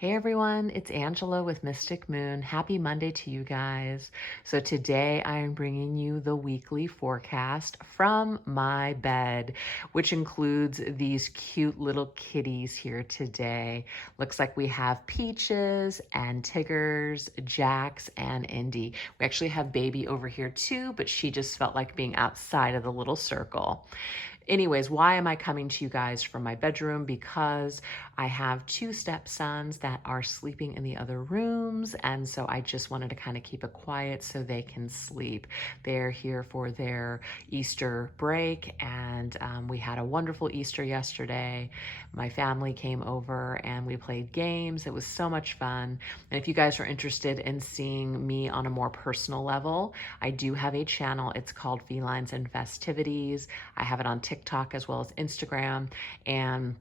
Hey everyone, it's Angela with Mystic Moon. Happy Monday to you guys. So today I am bringing you the weekly forecast from my bed, which includes these cute little kitties here today. Looks like we have Peaches and Tiggers, Jax and Indy. We actually have Baby over here too, but she just felt like being outside of the little circle. Anyways, why am I coming to you guys from my bedroom? Because I have two stepsons that are sleeping in the other rooms. And so I just wanted to kind of keep it quiet so they can sleep. They're here for their Easter break. And we had a wonderful Easter yesterday. My family came over and we played games. It was so much fun. And if you guys are interested in seeing me on a more personal level, I do have a channel. It's called Felines and Festivities. I have it on TikTok as well as Instagram, and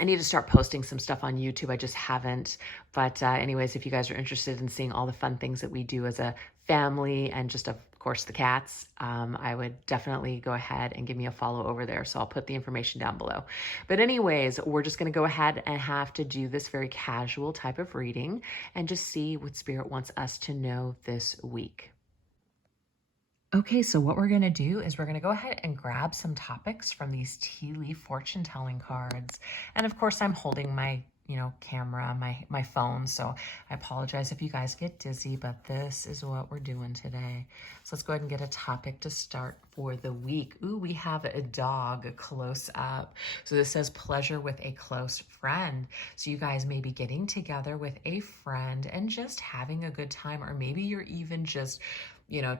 I need to start posting some stuff on YouTube. I just haven't. But anyways, if you guys are interested in seeing all the fun things that we do as a family and just, of course, the cats, I would definitely go ahead and give me a follow over there. So I'll put the information down below. But anyways, we're just going to go ahead and have to do this very casual type of reading and just see what Spirit wants us to know this week. Okay, so what we're going to do is we're going to go ahead and grab some topics from these tea leaf fortune telling cards. And of course, I'm holding my, camera, my phone. So I apologize if you guys get dizzy, but this is what we're doing today. So let's go ahead and get a topic to start for the week. Ooh, we have a dog close up. So this says pleasure with a close friend. So you guys may be getting together with a friend and just having a good time, or maybe you're even just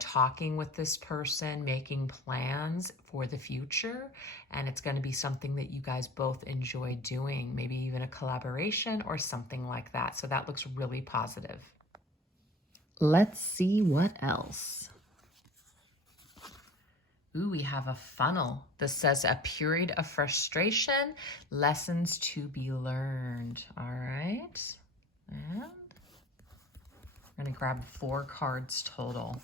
talking with this person, making plans for the future, and it's going to be something that you guys both enjoy doing, maybe even a collaboration or something like that. So that looks really positive. Let's see what else. Ooh, we have a funnel. This says a period of frustration, lessons to be learned. All right. And I'm going to grab 4 cards total.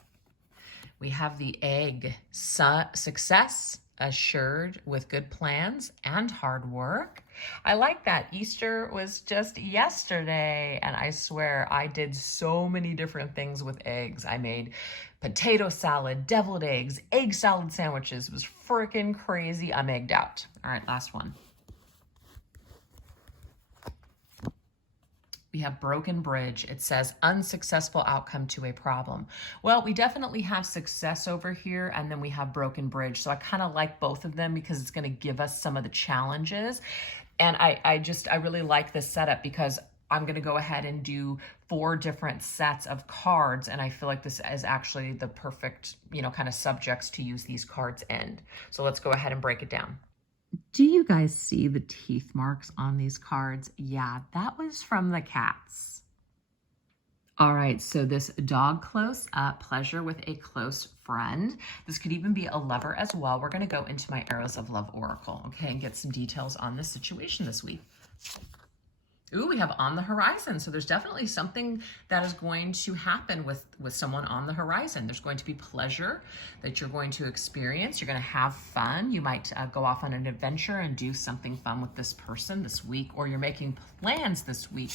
We have the egg, success assured with good plans and hard work. I like that. Easter was just yesterday, and I swear I did so many different things with eggs. I made potato salad, deviled eggs, egg salad sandwiches. It was freaking crazy. I'm egged out. All right, last one. We have broken bridge. It says unsuccessful outcome to a problem. Well, we definitely have success over here, and then we have broken bridge. So I kind of like both of them because it's going to give us some of the challenges. And I really like this setup because I'm going to go ahead and do 4 different sets of cards. And I feel like this is actually the perfect, kind of subjects to use these cards in. So let's go ahead and break it down. Do you guys see the teeth marks on these cards? Yeah, that was from the cats. All right, so this dog close up, pleasure with a close friend. This could even be a lover as well. We're going to go into my Arrows of Love Oracle, okay, and get some details on this situation this week. Ooh, we have on the horizon. So there's definitely something that is going to happen with someone on the horizon. There's going to be pleasure that you're going to experience. You're going to have fun. You might go off on an adventure and do something fun with this person this week, or you're making plans this week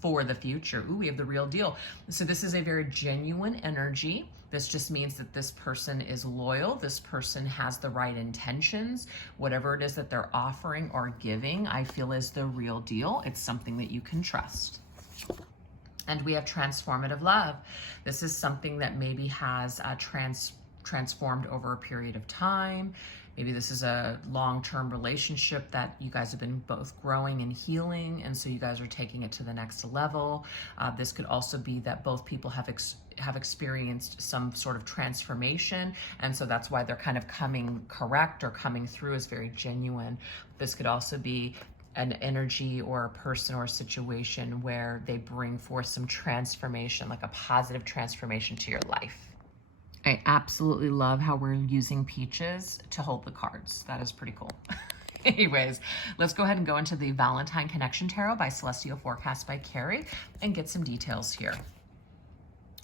for the future. Ooh, we have the real deal. So this is a very genuine energy. This just means that this person is loyal. This person has the right intentions. Whatever it is that they're offering or giving, I feel is the real deal. It's something that you can trust. And we have transformative love. This is something that maybe has transformed over a period of time. Maybe this is a long-term relationship that you guys have been both growing and healing, and so you guys are taking it to the next level. This could also be that both people have experienced some sort of transformation, and so that's why they're kind of coming correct or coming through as very genuine. This could also be an energy or a person or a situation where they bring forth some transformation, like a positive transformation to your life. I absolutely love how we're using Peaches to hold the cards. That is pretty cool. Anyways, let's go ahead and go into the Valentine Connection Tarot by Celestial Forecast by Carrie and get some details here.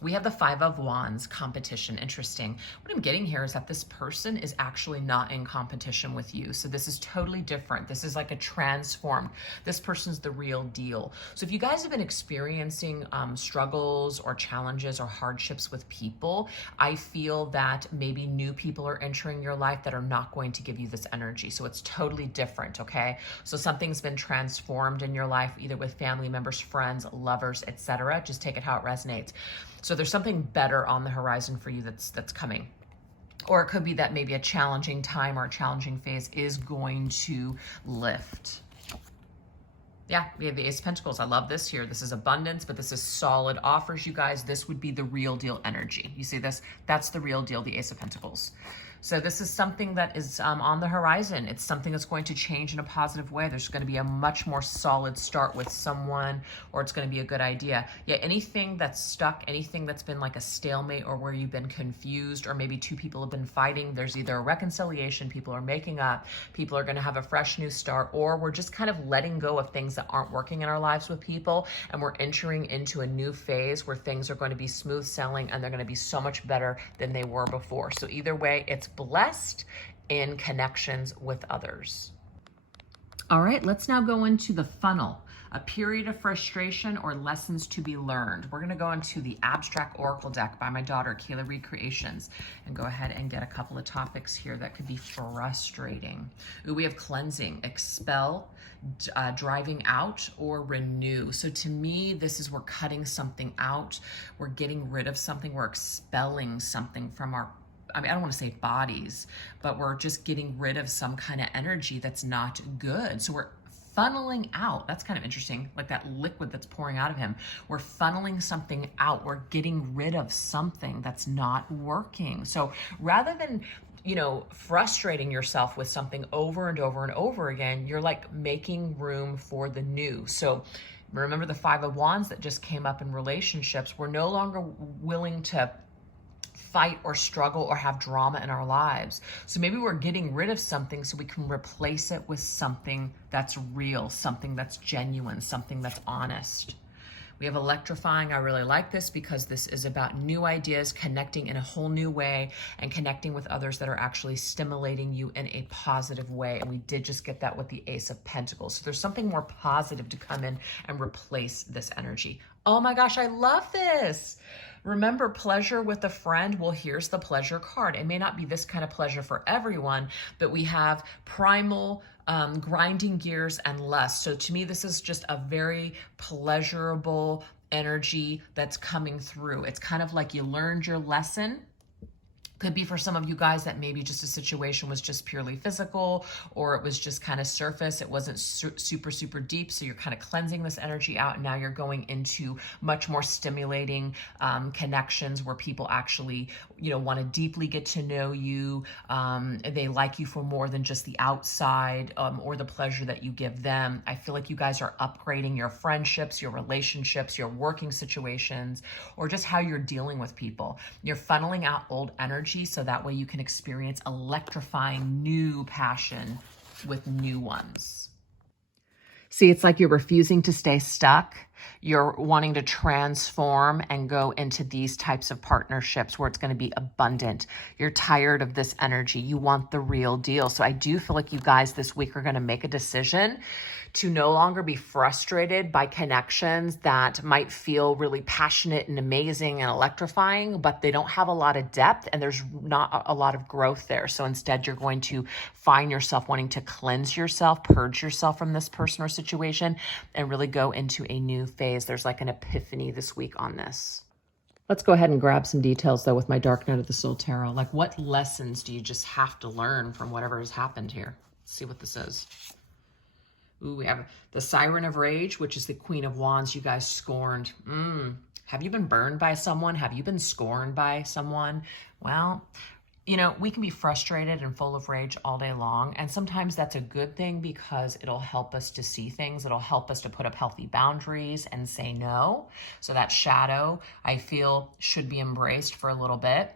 We have the Five of Wands, competition. Interesting. What I'm getting here is that this person is actually not in competition with you. So this is totally different. This is like a transformed. This person's the real deal. So if you guys have been experiencing struggles or challenges or hardships with people, I feel that maybe new people are entering your life that are not going to give you this energy. So it's totally different, okay? So something's been transformed in your life, either with family members, friends, lovers, etc. Just take it how it resonates. So there's something better on the horizon for you that's coming. Or it could be that maybe a challenging time or a challenging phase is going to lift. Yeah, we have the Ace of Pentacles. I love this here. This is abundance, but this is solid offers, you guys. This would be the real deal energy. You see this? That's the real deal, the Ace of Pentacles. So this is something that is on the horizon. It's something that's going to change in a positive way. There's going to be a much more solid start with someone, or it's going to be a good idea. Yeah, anything that's stuck, anything that's been like a stalemate or where you've been confused, or maybe two people have been fighting, there's either a reconciliation, people are making up, people are going to have a fresh new start, or we're just kind of letting go of things that aren't working in our lives with people, and we're entering into a new phase where things are going to be smooth sailing and they're going to be so much better than they were before. So either way, it's blessed in connections with others. All right, let's now go into the funnel, a period of frustration or lessons to be learned. We're going to go into the Abstract Oracle deck by my daughter, Kayla Reed Creations, and go ahead and get a couple of topics here that could be frustrating. Ooh, we have cleansing, expel, driving out, or renew. So to me, this is we're cutting something out. We're getting rid of something. We're expelling something from our, I don't want to say bodies, but we're just getting rid of some kind of energy that's not good. So we're funneling out. That's kind of interesting, like that liquid that's pouring out of him. We're funneling something out. We're getting rid of something that's not working. So rather than, frustrating yourself with something over and over and over again, you're like making room for the new. So remember the Five of Wands that just came up in relationships. We're no longer willing to fight or struggle or have drama in our lives. So maybe we're getting rid of something so we can replace it with something that's real, something that's genuine, something that's honest. We have electrifying. I really like this because this is about new ideas, connecting in a whole new way, and connecting with others that are actually stimulating you in a positive way. And we did just get that with the Ace of Pentacles. So there's something more positive to come in and replace this energy. Oh my gosh, I love this. Remember, pleasure with a friend. Well, here's the pleasure card. It may not be this kind of pleasure for everyone, but we have primal, grinding gears, and lust. So to me, this is just a very pleasurable energy that's coming through. It's kind of like you learned your lesson. Could be for some of you guys that maybe just a situation was just purely physical, or it was just kind of surface. It wasn't super, super deep. So you're kind of cleansing this energy out. And now you're going into much more stimulating connections where people actually, want to deeply get to know you. They like you for more than just the outside or the pleasure that you give them. I feel like you guys are upgrading your friendships, your relationships, your working situations, or just how you're dealing with people. You're funneling out old energy so that way you can experience electrifying new passion with new ones. See, it's like you're refusing to stay stuck. You're wanting to transform and go into these types of partnerships where it's going to be abundant. You're tired of this energy. You want the real deal. So I do feel like you guys this week are going to make a decision to no longer be frustrated by connections that might feel really passionate and amazing and electrifying, but they don't have a lot of depth and there's not a lot of growth there. So instead, you're going to find yourself wanting to cleanse yourself, purge yourself from this person or situation, and really go into a new phase. There's like an epiphany this week on this. Let's go ahead and grab some details though with my Dark Night of the Soul Tarot. Like, what lessons do you just have to learn from whatever has happened here? Let's see what this is. Ooh, we have the Siren of Rage, which is the Queen of Wands. You guys scorned. Have you been burned by someone? Have you been scorned by someone? Well, we can be frustrated and full of rage all day long. And sometimes that's a good thing because it'll help us to see things. It'll help us to put up healthy boundaries and say no. So that shadow, I feel, should be embraced for a little bit.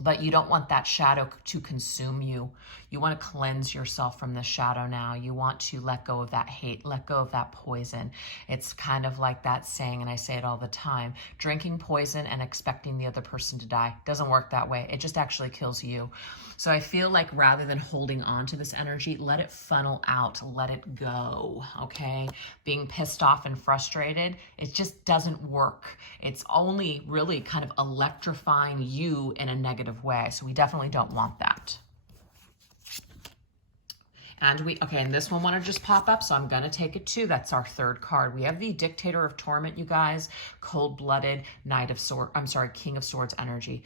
But you don't want that shadow to consume you. You want to cleanse yourself from the shadow now. You want to let go of that hate, let go of that poison. It's kind of like that saying, and I say it all the time, drinking poison and expecting the other person to die. Doesn't work that way. It just actually kills you. So I feel like rather than holding on to this energy, let it funnel out, let it go, okay? Being pissed off and frustrated, it just doesn't work. It's only really kind of electrifying you in a negative way. So we definitely don't want that. And and this one wanted to just pop up, so I'm going to take it too. That's our third card. We have the Dictator of Torment, you guys, cold-blooded King of Swords energy.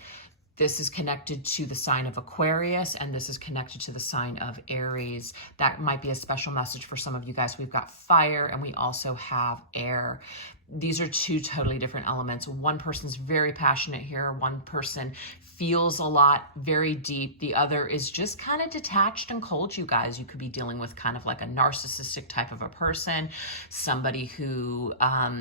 This is connected to the sign of Aquarius, and this is connected to the sign of Aries. That might be a special message for some of you guys. We've got fire, and we also have air. These are two totally different elements. One person's very passionate here. One person feels a lot, very deep. The other is just kind of detached and cold, you guys. You could be dealing with kind of like a narcissistic type of a person, somebody who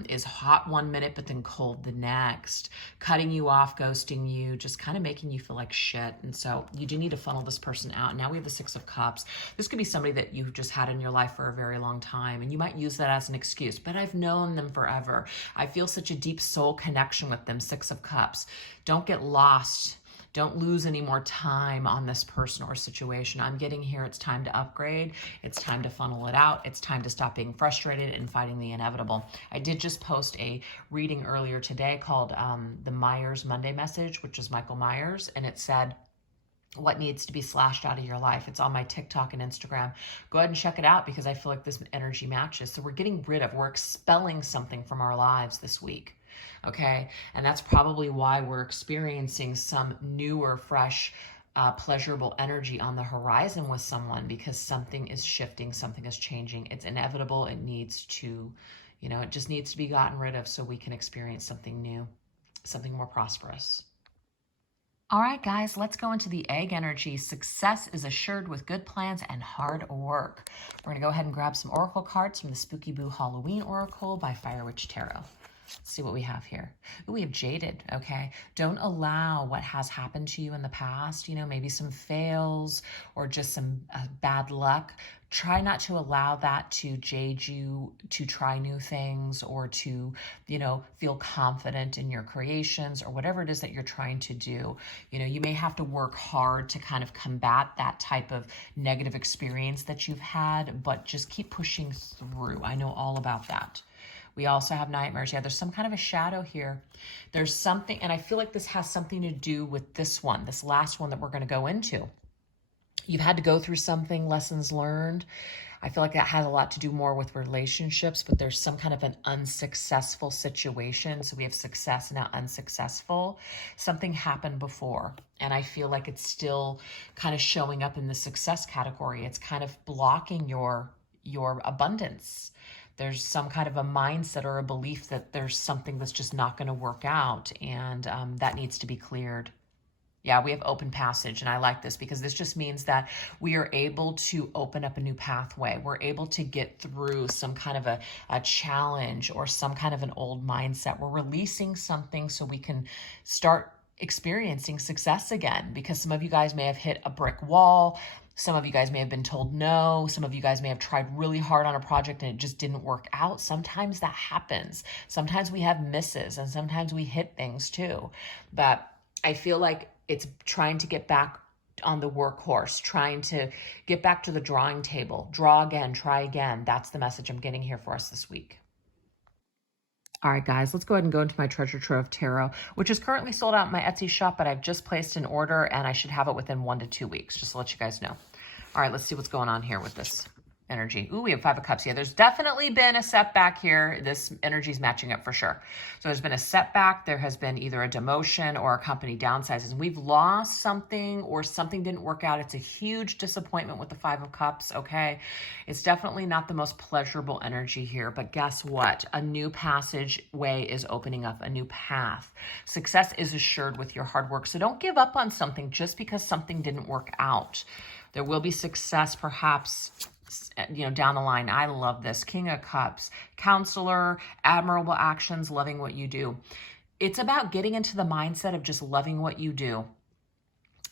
is hot one minute, but then cold the next, cutting you off, ghosting you, just kind of making you feel like shit. And so you do need to funnel this person out. Now we have the Six of Cups. This could be somebody that you've just had in your life for a very long time, and you might use that as an excuse, but I've known them forever. I feel such a deep soul connection with them. Six of Cups. Don't get lost. Don't lose any more time on this person or situation. I'm getting here. It's time to upgrade. It's time to funnel it out. It's time to stop being frustrated and fighting the inevitable. I did just post a reading earlier today called the Myers Monday Message, which is Michael Myers, and it said, what needs to be slashed out of your life. It's on my TikTok and Instagram. Go ahead and check it out because I feel like this energy matches. So we're expelling something from our lives this week. Okay. And that's probably why we're experiencing some newer, fresh, pleasurable energy on the horizon with someone, because something is shifting, something is changing. It's inevitable. It needs to, it just needs to be gotten rid of so we can experience something new, something more prosperous. All right, guys, let's go into the egg energy. Success is assured with good plans and hard work. We're going to go ahead and grab some oracle cards from the Spooky Boo Halloween Oracle by Fire Witch Tarot. Let's see what we have here. Ooh, we have Jaded, okay? Don't allow what has happened to you in the past, maybe some fails or just some bad luck. Try not to allow that to jade you to try new things or to, feel confident in your creations or whatever it is that you're trying to do. You may have to work hard to kind of combat that type of negative experience that you've had, but just keep pushing through. I know all about that. We also have nightmares. Yeah, there's some kind of a shadow here. There's something, and I feel like this has something to do with this last one that we're going to go into. You've had to go through something, lessons learned. I feel like that has a lot to do more with relationships, but there's some kind of an unsuccessful situation. So we have success, now unsuccessful. Something happened before, and I feel like it's still kind of showing up in the success category. It's kind of blocking your abundance. There's some kind of a mindset or a belief that there's something that's just not going to work out, and that needs to be cleared. Yeah, we have open passage, and I like this because this just means that we are able to open up a new pathway. We're able to get through some kind of a challenge or some kind of an old mindset. We're releasing something so we can start experiencing success again, because some of you guys may have hit a brick wall. Some of you guys may have been told no. Some of you guys may have tried really hard on a project and it just didn't work out. Sometimes that happens. Sometimes we have misses and sometimes we hit things too. But I feel like it's trying to get back on the workhorse, trying to get back to the drawing table. Draw again, try again. That's the message I'm getting here for us this week. All right, guys, let's go ahead and go into my Treasure Trove Tarot, which is currently sold out in my Etsy shop, but I've just placed an order and I should have it within 1 to 2 weeks, just to let you guys know. All right, let's see what's going on here with this energy. Ooh, we have Five of Cups. Yeah, there's definitely been a setback here. This energy is matching up for sure. So there's been a setback. There has been either a demotion or a company downsizes. And we've lost something or something didn't work out. It's a huge disappointment with the Five of Cups, okay? It's definitely not the most pleasurable energy here, but guess what? A new passageway is opening up, a new path. Success is assured with your hard work. So don't give up on something just because something didn't work out. There will be success perhaps down the line. I love this. King of Cups, counselor, admirable actions, loving what you do. It's about getting into the mindset of just loving what you do.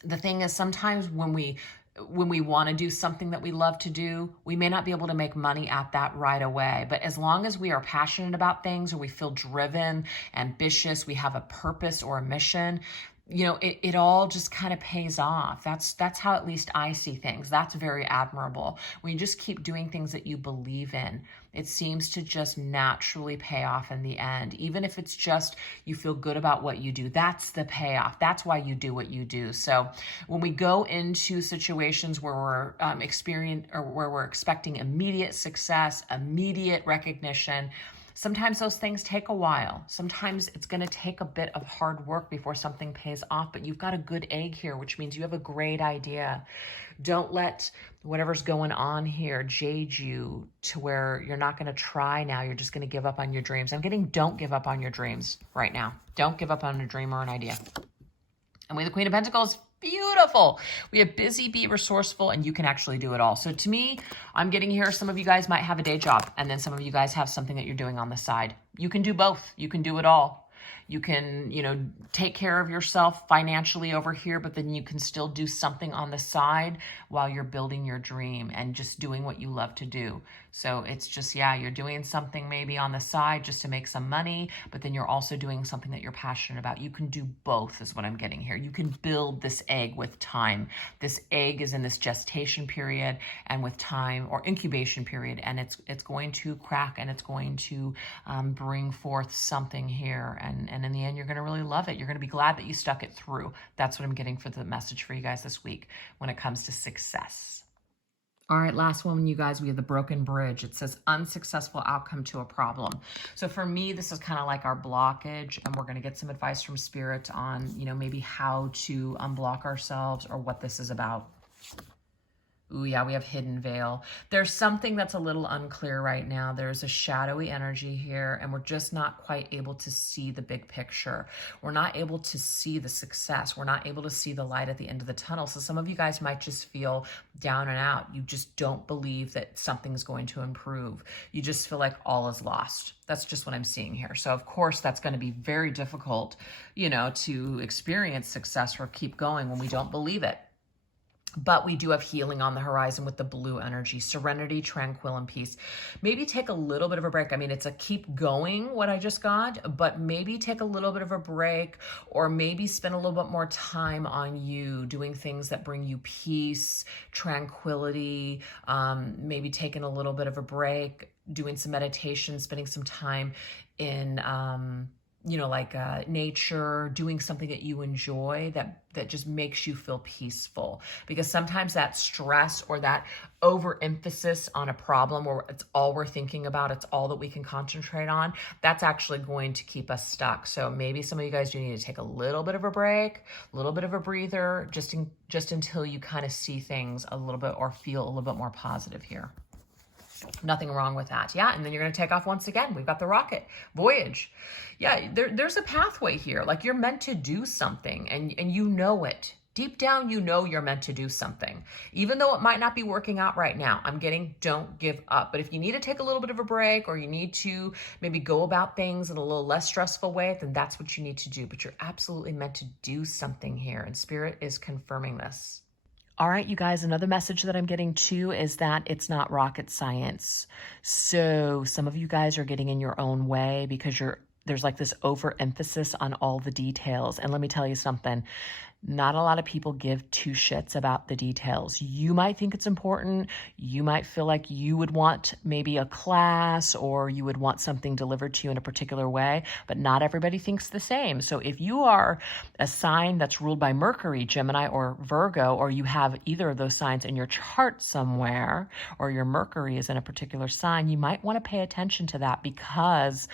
The thing is, sometimes when we want to do something that we love to do, we may not be able to make money at that right away. But as long as we are passionate about things, or we feel driven, ambitious, we have a purpose or a mission, it all just kind of pays off. That's how at least I see things. That's very admirable. When you just keep doing things that you believe in, it seems to just naturally pay off in the end. Even if it's just you feel good about what you do, that's the payoff. That's why you do what you do. So when we go into situations where we're where we're expecting immediate success, immediate recognition, sometimes those things take a while. Sometimes it's going to take a bit of hard work before something pays off, but you've got a good egg here, which means you have a great idea. Don't let whatever's going on here jade you to where you're not going to try now. You're just going to give up on your dreams. I'm getting don't give up on your dreams right now. Don't give up on a dream or an idea. And with the Queen of Pentacles, beautiful. We have busy, be resourceful, and you can actually do it all. So to me, I'm getting here, some of you guys might have a day job, and then some of you guys have something that you're doing on the side. You can do both. You can do it all. You can, take care of yourself financially over here, but then you can still do something on the side while you're building your dream and just doing what you love to do. So it's just, you're doing something maybe on the side just to make some money, but then you're also doing something that you're passionate about. You can do both is what I'm getting here. You can build this egg with time. This egg is in this gestation period and with time, or incubation period, and it's going to crack, and it's going to bring forth something here. And in the end, you're going to really love it. You're going to be glad that you stuck it through. That's what I'm getting for the message for you guys this week when it comes to success. All right, last one, you guys, we have the broken bridge. It says unsuccessful outcome to a problem. So for me, this is kind of like our blockage, and we're going to get some advice from Spirit on, maybe how to unblock ourselves or what this is about. Ooh, yeah, we have hidden veil. There's something that's a little unclear right now. There's a shadowy energy here, and we're just not quite able to see the big picture. We're not able to see the success. We're not able to see the light at the end of the tunnel. So some of you guys might just feel down and out. You just don't believe that something's going to improve. You just feel like all is lost. That's just what I'm seeing here. So of course, that's going to be very difficult, to experience success or keep going when we don't believe it. But we do have healing on the horizon with the blue energy, serenity, tranquil, and peace. Maybe take a little bit of a break. I mean, it's a keep going, what I just got, but maybe take a little bit of a break, or maybe spend a little bit more time on you, doing things that bring you peace, tranquility, maybe taking a little bit of a break, doing some meditation, spending some time in, nature, doing something that you enjoy that just makes you feel peaceful. Because sometimes that stress or that overemphasis on a problem, or it's all we're thinking about, it's all that we can concentrate on, that's actually going to keep us stuck. So maybe some of you guys do need to take a little bit of a break, a little bit of a breather, just until you kind of see things a little bit or feel a little bit more positive here. Nothing wrong with that. Yeah. And then you're going to take off once again. We've got the rocket voyage. Yeah. There's a pathway here. Like, you're meant to do something, and you know it. Deep down, you're meant to do something. Even though it might not be working out right now, I'm getting don't give up. But if you need to take a little bit of a break, or you need to maybe go about things in a little less stressful way, then that's what you need to do. But you're absolutely meant to do something here. And Spirit is confirming this. All right, you guys, another message that I'm getting too is that it's not rocket science. So some of you guys are getting in your own way because there's like this overemphasis on all the details. And let me tell you something. Not a lot of people give two shits about the details. You might think it's important. You might feel like you would want maybe a class, or you would want something delivered to you in a particular way, but not everybody thinks the same. So if you are a sign that's ruled by Mercury, Gemini, or Virgo, or you have either of those signs in your chart somewhere, or your Mercury is in a particular sign, you might want to pay attention to that, because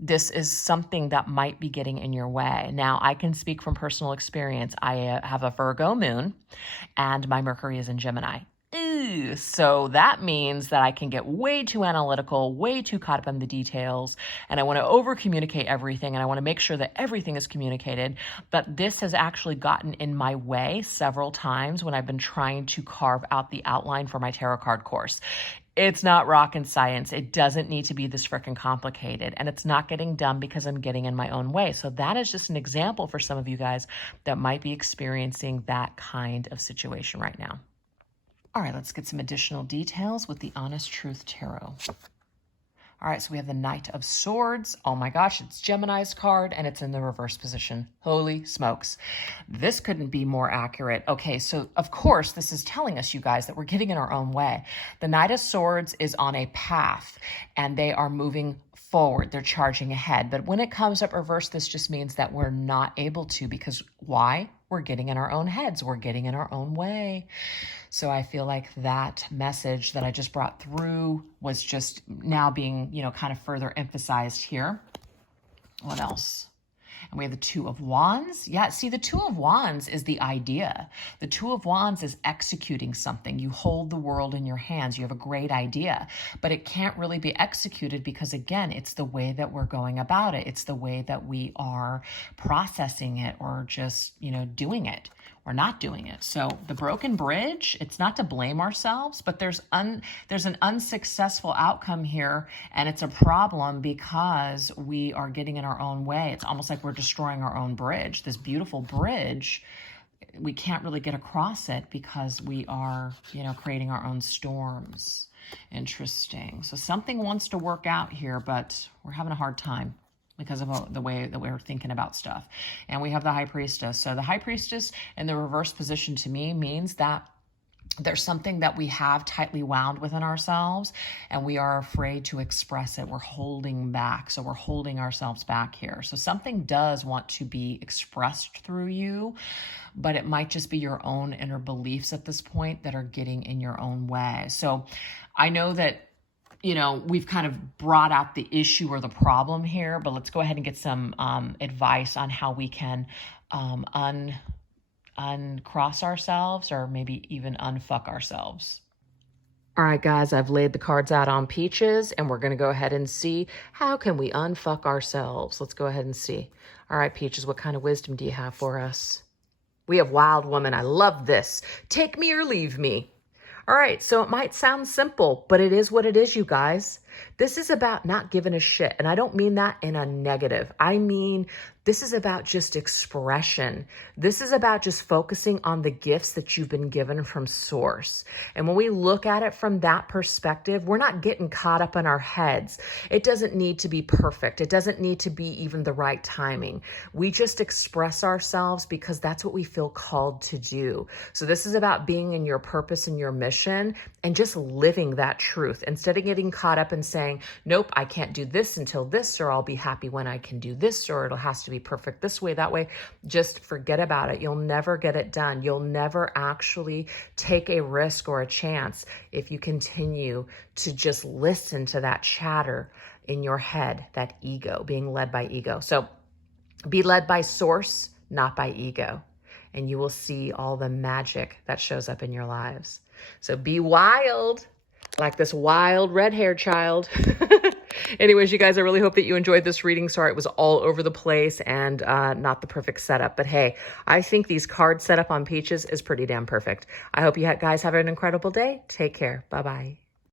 this is something that might be getting in your way. Now, I can speak from personal experience. I have a Virgo moon, and my Mercury is in Gemini. So that means that I can get way too analytical, way too caught up in the details, and I want to over communicate everything, and I want to make sure that everything is communicated. But this has actually gotten in my way several times when I've been trying to carve out the outline for my tarot card course. It's not rocket science. It doesn't need to be this freaking complicated. And it's not getting done because I'm getting in my own way. So that is just an example for some of you guys that might be experiencing that kind of situation right now. All right, let's get some additional details with the Honest Truth Tarot. All right, so we have the Knight of Swords. Oh my gosh, it's Gemini's card and it's in the reverse position. Holy smokes. This couldn't be more accurate. Okay, so of course, this is telling us, you guys, that we're getting in our own way. The Knight of Swords is on a path and they are moving forward. They're charging ahead. But when it comes up reverse, this just means that we're not able to, because why? We're getting in our own heads. We're getting in our own way. So I feel like that message that I just brought through was just now being, kind of further emphasized here. What else? And we have the Two of Wands. Yeah, see, the Two of Wands is the idea. The Two of Wands is executing something. You hold the world in your hands. You have a great idea, but it can't really be executed because, again, it's the way that we're going about it. It's the way that we are processing it or just, doing it. Or not doing it. So the broken bridge, it's not to blame ourselves, but there's an unsuccessful outcome here, and it's a problem because we are getting in our own way. It's almost like we're destroying our own bridge. This beautiful bridge, we can't really get across it because we are, creating our own storms. Interesting. So something wants to work out here, but we're having a hard time because of the way that we're thinking about stuff. And we have the High Priestess. So the High Priestess in the reverse position to me means that there's something that we have tightly wound within ourselves and we are afraid to express it. We're holding back. So we're holding ourselves back here. So something does want to be expressed through you, but it might just be your own inner beliefs at this point that are getting in your own way. So I know that we've kind of brought out the issue or the problem here, but let's go ahead and get some advice on how we can uncross ourselves or maybe even unfuck ourselves. All right, guys, I've laid the cards out on Peaches, and we're going to go ahead and see how can we unfuck ourselves. Let's go ahead and see. All right, Peaches, what kind of wisdom do you have for us? We have Wild Woman. I love this. Take me or leave me. All right, so it might sound simple, but it is what it is, you guys. This is about not giving a shit. And I don't mean that in a negative. I mean, this is about just expression. This is about just focusing on the gifts that you've been given from Source. And when we look at it from that perspective, we're not getting caught up in our heads. It doesn't need to be perfect. It doesn't need to be even the right timing. We just express ourselves because that's what we feel called to do. So this is about being in your purpose and your mission and just living that truth instead of getting caught up in saying, nope, I can't do this until this, or I'll be happy when I can do this, or it'll has to be perfect this way, that way. Just forget about it. You'll never get it done. You'll never actually take a risk or a chance if you continue to just listen to that chatter in your head, that ego, being led by ego. So be led by Source, not by ego, and you will see all the magic that shows up in your lives. So be wild, like this wild red-haired child. Anyways, you guys, I really hope that you enjoyed this reading. Sorry, it was all over the place and not the perfect setup. But hey, I think these card setup on Peaches is pretty damn perfect. I hope you guys have an incredible day. Take care. Bye-bye.